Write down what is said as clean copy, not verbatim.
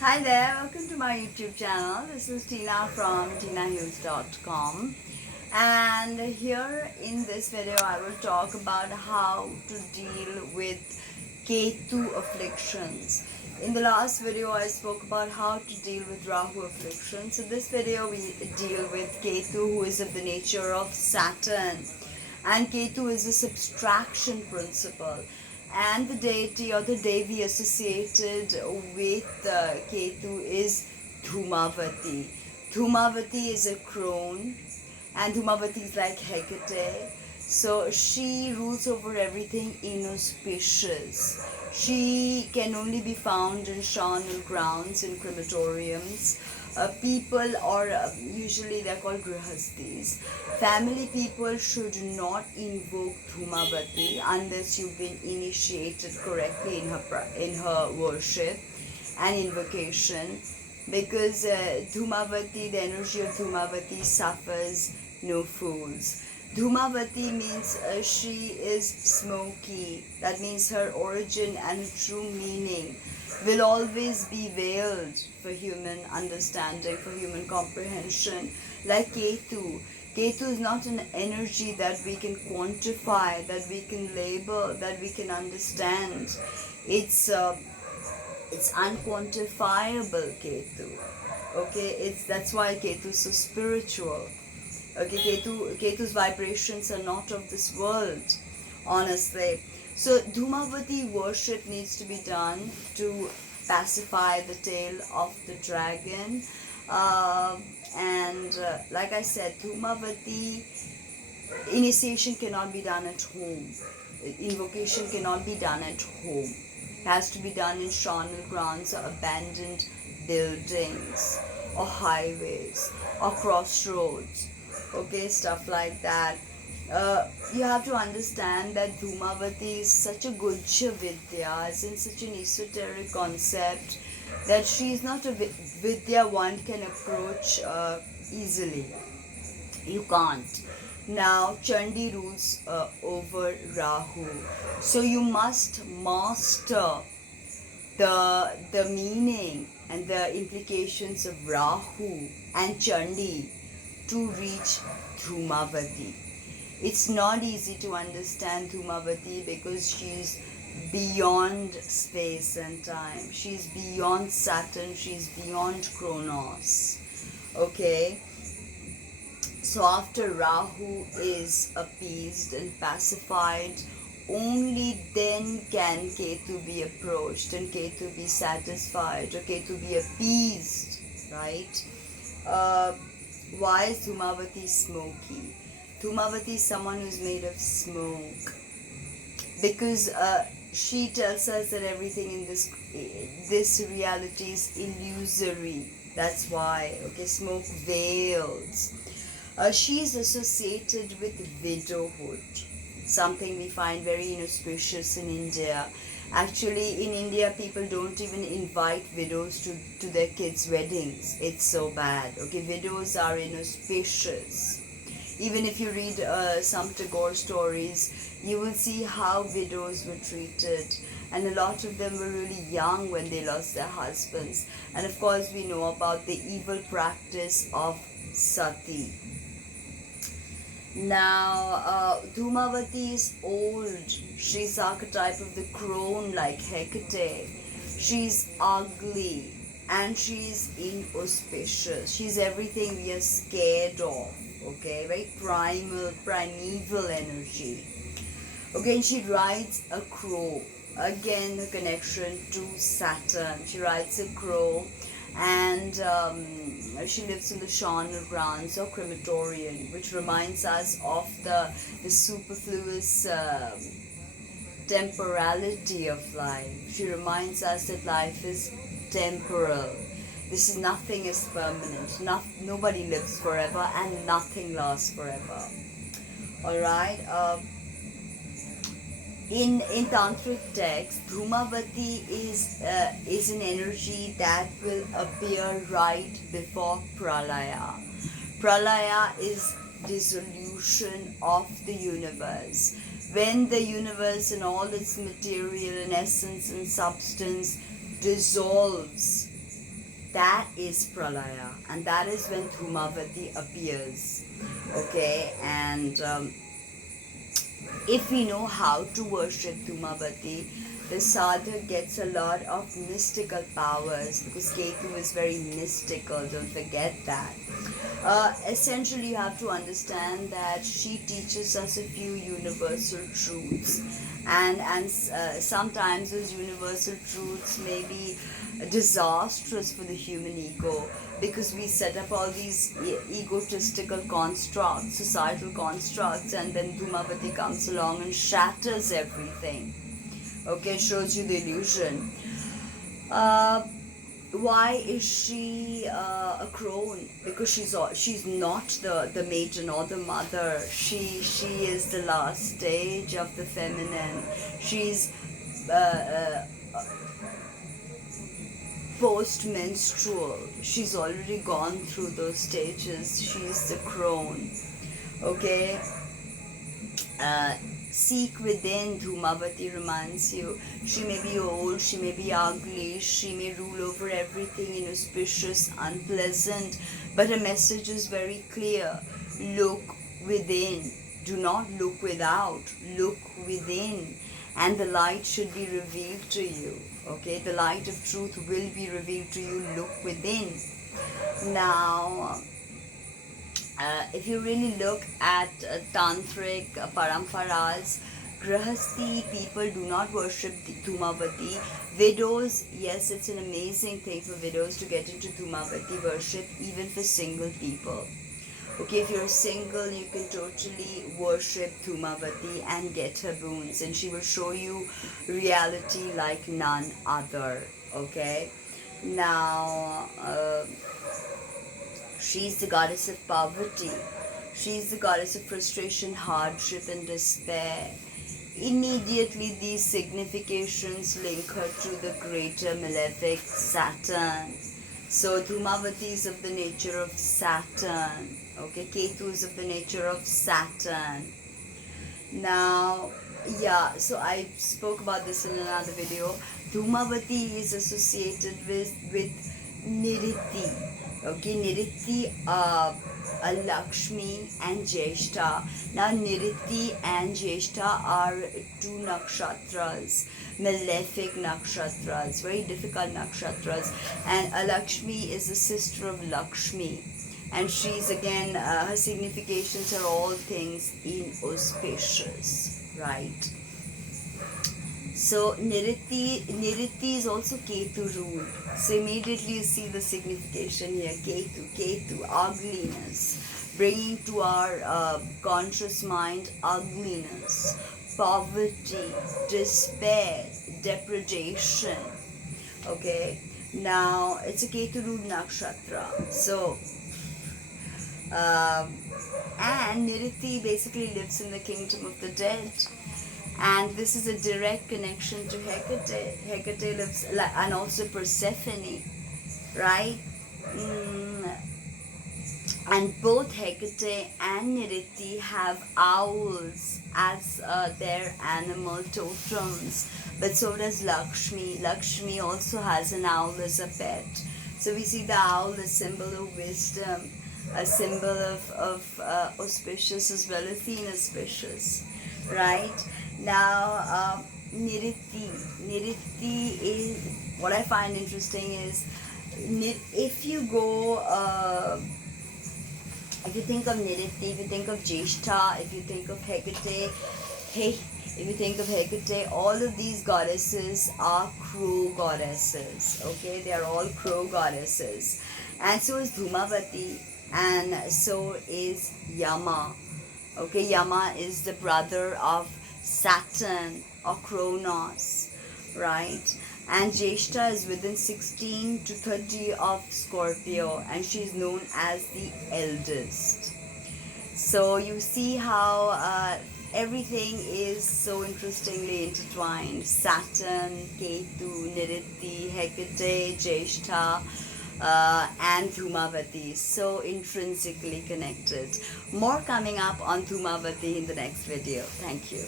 Hi there, welcome to my YouTube channel. This is Tina from Tinaheals.com, and here in this video I will talk about how to deal with Ketu afflictions. In the last video I spoke about how to deal with Rahu afflictions. So this video we deal with Ketu, who is of the nature of Saturn, and Ketu is a subtraction principle. And the deity or the devi associated with Ketu is Dhumavati. Dhumavati is a crone, and Dhumavati is like Hecate. So she rules over everything inauspicious. She can only be found in charnel grounds, in crematoriums. People, or usually they're called grihastis. Family people should not invoke Dhumavati unless you've been initiated correctly in her worship and invocation, because Dhumavati, the energy of Dhumavati suffers no fools. Dhumavati means she is smoky. That means her origin and her true meaning will always be veiled for human understanding, for human comprehension. Like Ketu. Ketu is not an energy that we can quantify, that we can label, that we can understand. It's unquantifiable, Ketu. Okay, that's why Ketu is so spiritual. Okay, Ketu's vibrations are not of this world, honestly. So Dhumavati worship needs to be done to pacify the tail of the dragon. Like I said, Dhumavati initiation cannot be done at home. Invocation cannot be done at home. It has to be done in charnel grounds or abandoned buildings or highways or crossroads. Okay, stuff like that. You have to understand that Dhumavati is such a Gujya Vidya, as in such an esoteric concept, that she is not a Vidya one can approach easily. You can't. Now, Chandi rules over Rahu. So you must master the meaning and the implications of Rahu and Chandi to reach Dhumavati. It's not easy to understand Dhumavati because she's beyond space and time. She's beyond Saturn. She's beyond Kronos. Okay? So after Rahu is appeased and pacified, only then can Ketu be approached and Ketu be satisfied or Ketu be appeased, right? Why is Dhumavati smoky? Dhumavati is someone who's made of smoke, because she tells us that everything in this reality is illusory. That's why. Okay, smoke veils. She is associated with widowhood, something we find very inauspicious in India. Actually, in India, people don't even invite widows to their kids' weddings. It's so bad. Okay, widows are inauspicious. Even if you read some Tagore stories, you will see how widows were treated. And a lot of them were really young when they lost their husbands. And of course, we know about the evil practice of sati. Now, Dhumavati is old. She's archetype of the crone like Hecate. She's ugly and she's inauspicious. She's everything we are scared of. Okay, very primeval energy. Okay, and she rides a crow. Again, the connection to Saturn. She rides a crow, and she lives in the charnel grounds or crematorium, which reminds us of the superfluous temporality of life. She reminds us that life is temporal. Nothing is permanent. Nobody lives forever, and nothing lasts forever. Alright? In Tantric text, Dhumavati is an energy that will appear right before Pralaya. Pralaya is dissolution of the universe. When the universe and all its material and essence and substance dissolves, that is Pralaya, and that is when Dhumavati appears. Okay, and if we know how to worship Dhumavati, the sadhak gets a lot of mystical powers, because Ketu is very mystical, don't forget that. Essentially, you have to understand that she teaches us a few universal truths, and sometimes those universal truths may be disastrous for the human ego, because we set up all these egotistical constructs, societal constructs, and then Dhumavati comes along and shatters everything. Okay, shows you the illusion. Why is she a crone? Because she's not the matron or the mother. She is the last stage of the feminine. She's post-menstrual. She's already gone through those stages. She's the crone. Okay. Seek within, Dhumavati reminds you. She may be old, she may be ugly, she may rule over everything inauspicious, unpleasant, but her message is very clear. Look within. Do not look without. Look within. And the light should be revealed to you. Okay, the light of truth will be revealed to you. Look within. Now, if you really look at tantric paramparas, grahasti people do not worship Dhumavati. Widows, yes, it's an amazing thing for widows to get into Dhumavati worship, even for single people. Okay, if you're single, you can totally worship Dhumavati and get her boons, and she will show you reality like none other. Okay, now she's the goddess of poverty. She's the goddess of frustration, hardship, and despair. Immediately, these significations link her to the greater malefic Saturn. So, Dhumavati is of the nature of Saturn. Okay, Ketu is of the nature of Saturn. Now, yeah, so I spoke about this in another video. Dhumavati is associated with Niriti. Okay, Niriti, Lakshmi and Jyeshta. Now, Niriti and Jyeshta are two nakshatras, malefic nakshatras, very difficult nakshatras. And Lakshmi is the sister of Lakshmi. And she's again, her significations are all things inauspicious, right? So Niriti is also Ketu ruled. So immediately you see the signification here. Ketu, ugliness, bringing to our conscious mind ugliness, poverty, despair, depredation. Okay, now it's a Ketu ruled nakshatra. So and Niriti basically lives in the kingdom of the dead. And this is a direct connection to Hecate. Hecate lives, and also Persephone, right? And both Hecate and Niriti have owls as their animal totems. But so does Lakshmi. Lakshmi also has an owl as a pet. So we see the owl, the symbol of wisdom, a symbol of auspicious as well as the inauspicious, right? Now, Niriti is, what I find interesting is, if you go, if you think of Niriti, if you think of Jyeshta, if you think of Hecate, if you think of Hecate, all of these goddesses are crow goddesses, okay? They are all crow goddesses. And so is Dhumavati, and so is Yama. Okay, Yama is the brother of Saturn or Kronos, right? And Jyeshta is within 16 to 30 of Scorpio, and she's known as the eldest. So you see how everything is so interestingly intertwined. Saturn, Ketu, Niriti, Hecate, Jyeshta, and Dhumavati, so intrinsically connected. More coming up on Dhumavati in the next video. Thank you.